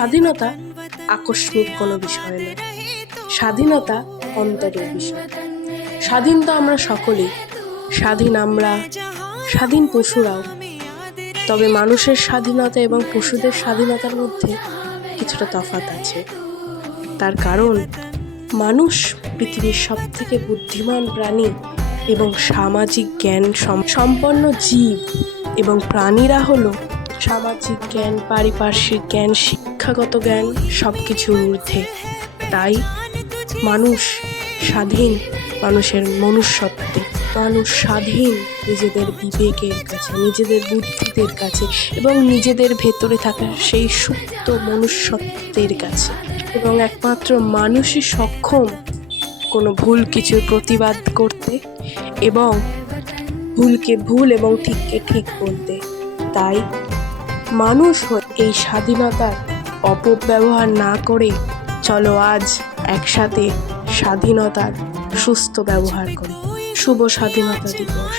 স্বাধীনতা আকস্মিক কোনো বিষয় নয়, স্বাধীনতা অন্তরের বিষয়। স্বাধীন তো আমরা সকলেই, স্বাধীন আমরা, স্বাধীন পশুরাও। তবে মানুষের স্বাধীনতা এবং পশুদের স্বাধীনতার মধ্যে কিছুটা তফাৎ আছে। তার কারণ মানুষ পৃথিবীর সবথেকে বুদ্ধিমান প্রাণী এবং সামাজিক জ্ঞান সম্পন্ন জীব, এবং প্রাণীরা হলো সামাজিক জ্ঞান, পারিপার্শ্বিক জ্ঞান, শিক্ষাগত জ্ঞান সব কিছুর ঊর্ধ্বে। তাই মানুষ স্বাধীন মানুষের মনুষ্যত্বে, মানুষ স্বাধীন নিজেদের বিবেকের কাছে, নিজেদের বুদ্ধিদের কাছে এবং নিজেদের ভেতরে থাকা সেই সুপ্ত মনুষ্যত্বের কাছে। এবং একমাত্র মানুষই সক্ষম কোনো ভুল কিছুর প্রতিবাদ করতে এবং ভুলকে ভুল এবং ঠিককে ঠিক বলতে। তাই মানুষ এই স্বাধীনতার অপব্যবহার না করে চলো আজ একসাথে স্বাধীনতার সুস্থ ব্যবহার করি। শুভ স্বাধীনতা দিবস।